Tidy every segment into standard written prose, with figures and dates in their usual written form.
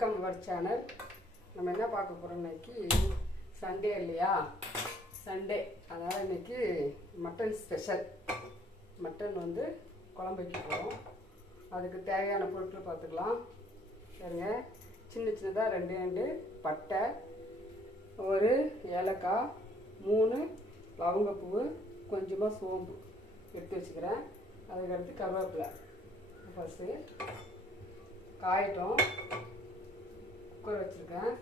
Welcome our channel. நம்ம என்ன பார்க்க போகிறோம், இன்னைக்கு சண்டே இல்லையா, சண்டே அதனால் இன்னைக்கு மட்டன் ஸ்பெஷல். மட்டன் வந்து குழம்பு வைக்க போகிறோம். அதுக்கு தேவையான பொருட்கள் பார்த்துக்கலாம். சரிங்க, சின்ன சின்னதாக ரெண்டு பட்டை, ஒரு ஏலக்காய், 3 லவங்கப்பூ, கொஞ்சமாக சோம்பு எடுத்து வச்சுக்கிறேன். அதுக்கடுத்து கருவேப்பிலை. ஃபஸ்ட்டு காயட்டும். குக்கர் வச்சுருக்கேன்.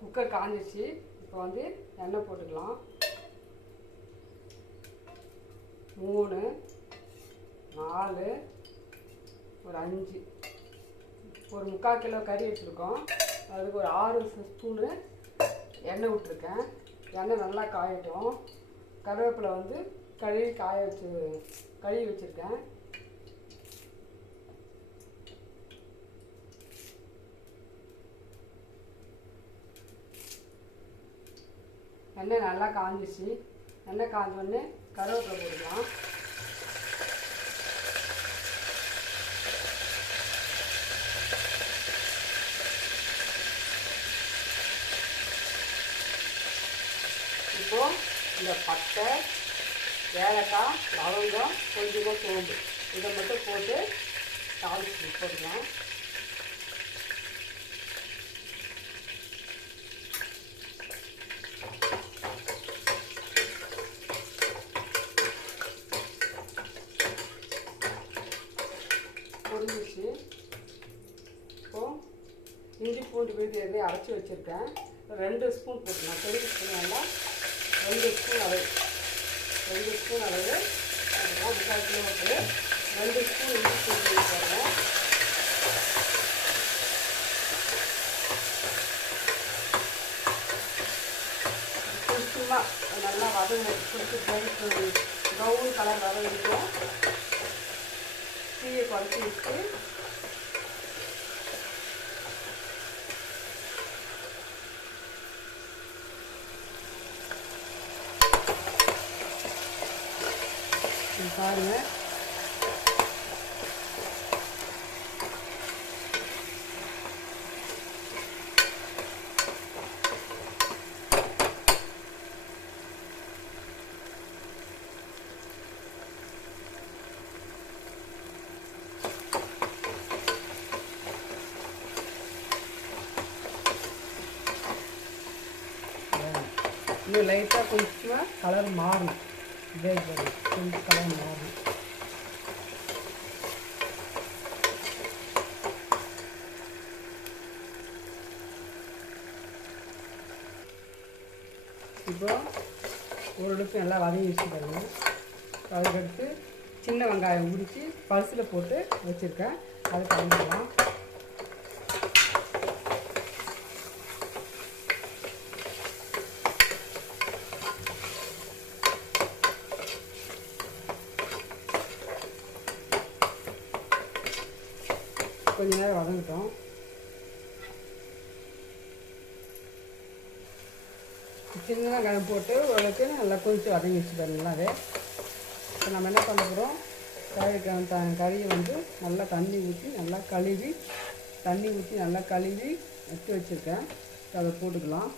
குக்கர் காஞ்சிச்சு. இப்போ வந்து எண்ணெய் போட்டுக்கலாம். 3 4 ஒரு 5 ஒரு 3/4 கிலோ கறி வச்சுருக்கோம். அதுக்கு ஒரு 6 ஸ்பூனு எண்ணெய் விட்டுருக்கேன். எண்ணெய் நல்லா காயட்டும். கருவேப்பிலை வந்து கழுவி வச்சுருக்கேன். எண்ணெய் நல்லா காஞ்சிச்சு. எண்ணெய் காஞ்சோடனே கருவேப்பிலை போட்டுக்கலாம். இப்போது இந்த பட்டை, ஏலக்காய், லவங்கம், கொஞ்சமாக சோம்பு இதை மட்டும் போட்டு தாளிச்சு போட்டுக்கலாம். பொரிஞ்சிச்சு. இப்போது இஞ்சி பூண்டு விழுது எதையும் அரைச்சி வச்சுருக்கேன். 2 ஸ்பூன் போட்டுக்கலாம். பெரிய ஸ்பூன் வேண்டாம், 2 ஸ்பூன் அளவு அதுக்கப்புறம் 3/4 கிலோவுக்கு 2 ஸ்பூன் இஞ்சி பூண்டு விழுது போடுறோம். கொஞ்சமாக நல்லா கொஞ்சம் ப்ரௌன் கலர் வர வரைக்கும் தீயை குறைச்சி வச்சு பாருங்க. இன்னும் லைட்டாக கொஞ்சமாக கலர் மாறணும். கொஞ்சம் கலர் மாறணும். இப்போ ஓரளவுக்கு நல்லா வதங்கி வச்சுக்கணும். அதுக்கடுத்து சின்ன வெங்காயம் உரித்து பல்சில் போட்டு வச்சுருக்கேன். அதை கலந்துக்கலாம். கொஞ்ச நேரம் வதங்கிட்டோம். சின்ன வெங்காயம் போட்டு ஓரளவுக்கு நல்லா கொஞ்சம் வதங்கி வச்சுக்கோங்களா. அது இப்போ நம்ம என்ன பண்ண போகிறோம், கறியை வந்து நல்லா தண்ணி ஊற்றி நல்லா கழுவி எடுத்து வச்சுருக்கேன். அதை போட்டுக்கலாம்.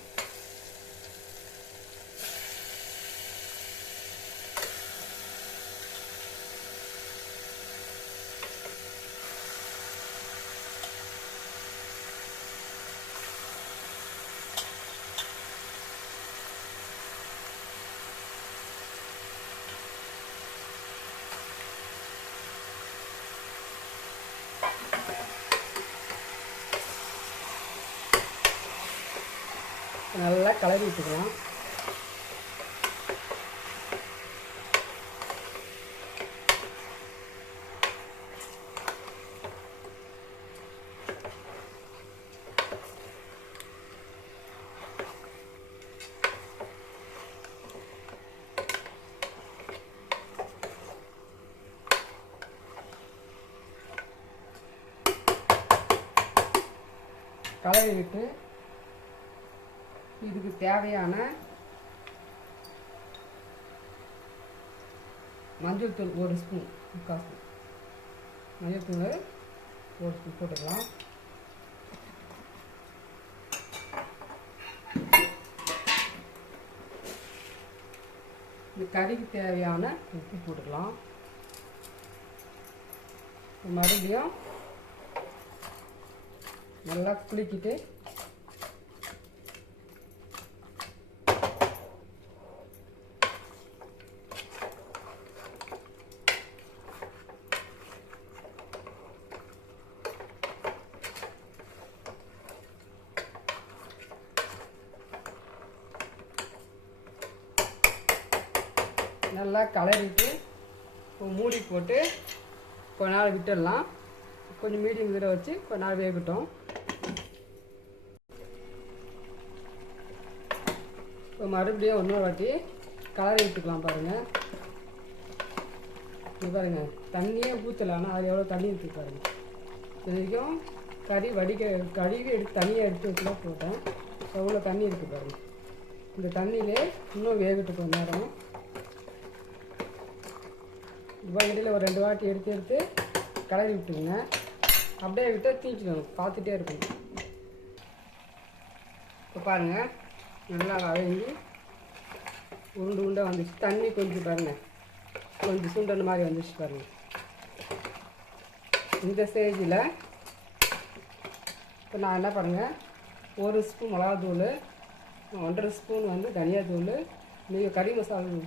நல்லா கலரி விட்டுக்கலாம். கலரி விட்டு இதுக்கு தேவையான மஞ்சள் தூள் 1 ஸ்பூன், 3/4 ஸ்பூன் மஞ்சள் தூள் 1 ஸ்பூன் போட்டுக்கலாம். இந்த கறிக்கு தேவையான உப்பு போட்டுக்கலாம். மறுபடியும் நல்லா குளிக்கிட்டு நல்லா கலரிட்டு மூடி போட்டு கொஞ்ச நேரம் விட்டுடலாம். கொஞ்சம் மீடியம் இதில் வச்சு கொஞ்ச நேரம் வேகட்டும். இப்போ மறுபடியும் இன்னொரு வாட்டி கலரி விட்டுக்கலாம். பாருங்கள், இது பாருங்கள், தண்ணியே ஊற்றலை, ஆனால் அது எவ்வளோ தண்ணி இருக்குது பாருங்கள். இது வரைக்கும் கழுவி எடுத்து தண்ணியை எடுத்து வச்சுலாம் போட்டேன். எவ்வளோ தண்ணி இருக்குது பாருங்கள். இந்த தண்ணியிலே இன்னும் வேகட்டும் கொஞ்ச நேரம். இப்போ இடையில் ஒரு 2 வாட்டி எடுத்து கலரி விட்டுருங்க. அப்படியே விட்டால் தீஞ்சிடணும், பார்த்துட்டே இருக்கணும். இப்போ பாருங்கள், நல்லா வதங்கி உருண்டு உருண்டாக வந்துச்சு. தண்ணி கொஞ்சம் பாருங்கள், கொஞ்சம் சுண்டல் மாதிரி வந்துச்சு பாருங்கள். இந்த ஸ்டேஜில் இப்போ நான் என்ன பண்ணுங்கள், 1 ஸ்பூன் மிளகாத்தூள், 1.5 ஸ்பூன் தனியாத்தூள், நீங்கள் கறி மசாலா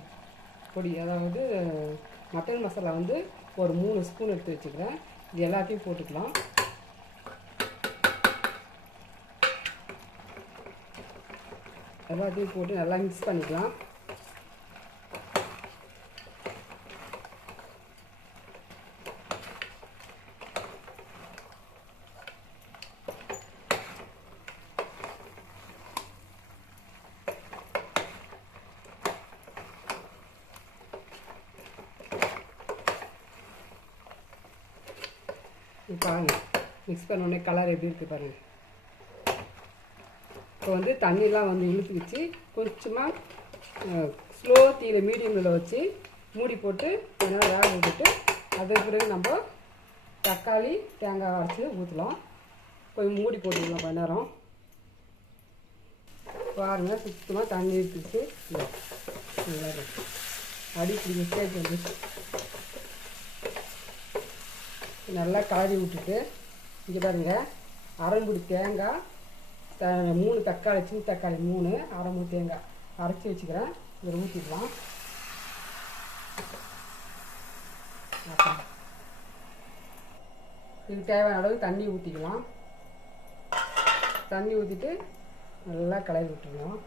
பொடி, அதாவது மட்டன் மசாலா ஒரு 3 ஸ்பூன் எடுத்து வச்சுக்கிறேன். இது எல்லாத்தையும் போட்டுக்கலாம். எல்லாத்தையும் போட்டு நல்லா மிக்ஸ் பண்ணிக்கலாம். பாருங்கள், மிக்ஸ் பண்ணோடனே கலர் எப்படி இருக்குது பாருங்கள். இப்போ தண்ணிலாம் இழுத்துக்கிச்சு. கொஞ்சமாக ஸ்லோ தீயில மீடியமில் வச்சு மூடி போட்டு கொஞ்ச நேரம் வேக விட்டுட்டு அதுக்கு பிறகு நம்ம தக்காளி தேங்காய் அரைச்சி ஊற்றலாம். கொஞ்சம் மூடி போட்டுக்கலாம் கொஞ்ச நேரம். பாருங்கள், சுத்தமாக தண்ணி இழுத்துச்சு. நல்லா அடிப்படி ஸ்டேஜ் வந்துச்சு. நல்லா கலரி விட்டுட்டு இங்கே பாருங்கள், அரைமுடி தேங்காய், 3 தக்காளி, சின்ன தக்காளி 3, அரைமுடி தேங்காய் அரைச்சி வச்சுக்கிறேன். இதில் ஊற்றிக்கலாம். இதுக்கு தேவையான அளவு தண்ணி ஊற்றிக்கலாம். தண்ணி ஊற்றிட்டு நல்லா கலரி விட்டுருலாம்.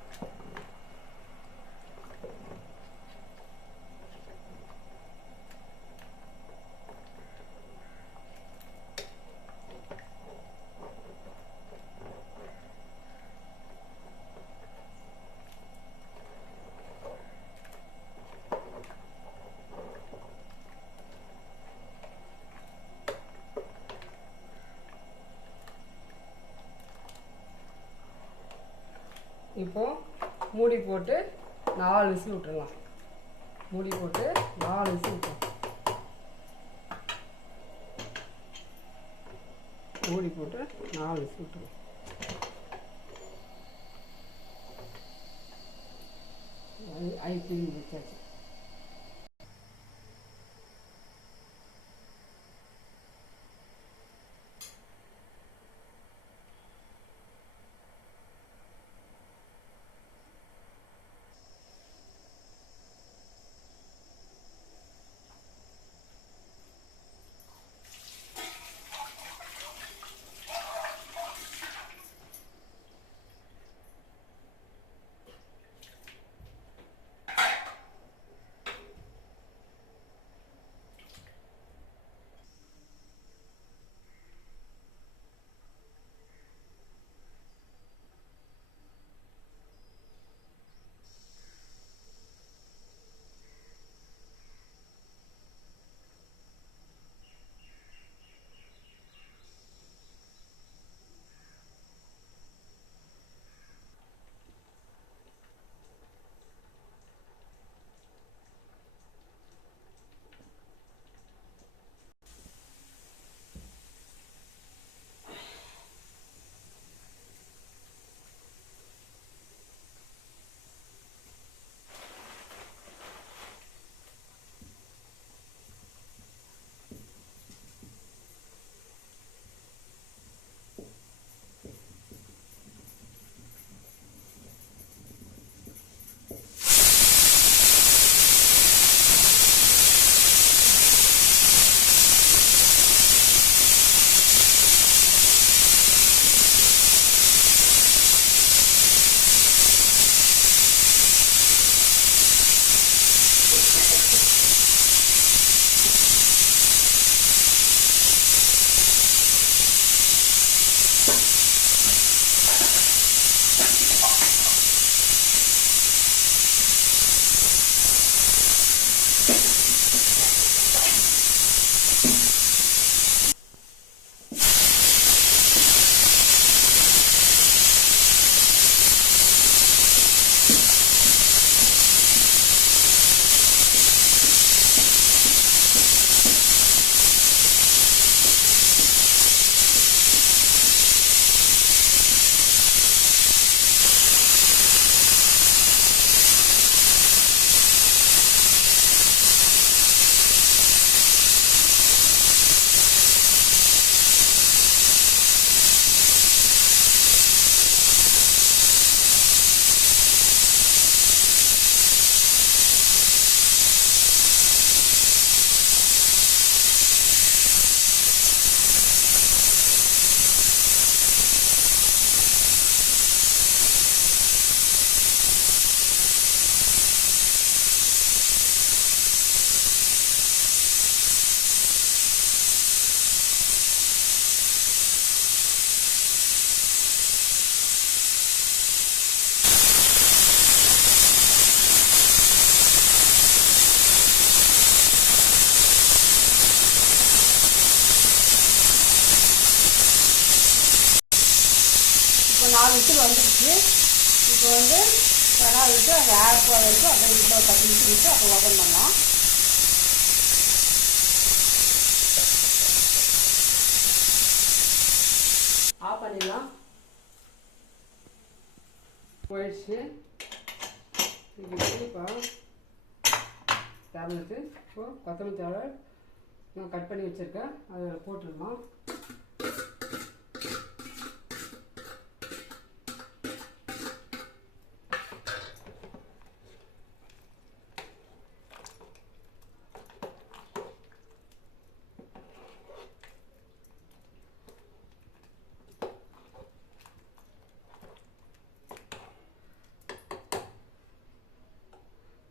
இப்போது மூடி போட்டு 4 விசில் விட்டுடலாம். மூடி போட்டு 4 விசில் விட்டுறோம். மூடி போட்டு 4 விசில் விட்டுருவோம். ஐந்து வச்சாச்சு. 4 விசில் வந்துடுச்சு. இப்போ வந்து கடா விட்டு அந்த ஏர் போகிற வரைக்கும் அப்படியே வீட்டில் ஒரு 10 நிமிஷம் விட்டு அப்போ ஓப்பன் பண்ணலாம். ஆஃப் பண்ணிடலாம். போயிடுச்சு. இப்போ திறந்துட்டு இப்போ கொத்தமல்லி தழை நான் கட் பண்ணி வச்சுருக்கேன், அதில் போட்டுடலாம்.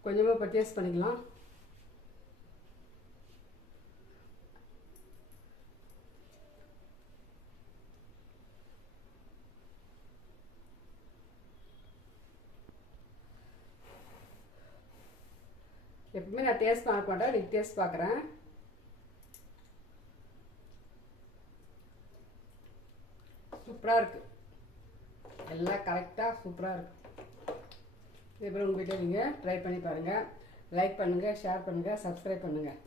கொஞ்சமாக இப்போ டேஸ்ட் பண்ணிக்கலாம். எப்பவுமே நான் டேஸ்ட் பார்க்க மாட்டேன், இன்னைக்கு டேஸ்ட் பார்க்குறேன். சூப்பராக இருக்குது, எல்லாம் கரெக்டாக சூப்பராக இருக்குது. இதே போல் உங்கள் வீட்டில் நீங்கள் ட்ரை பண்ணி பாருங்கள். லைக் பண்ணுங்கள், ஷேர் பண்ணுங்கள், சப்ஸ்கிரைப் பண்ணுங்கள்.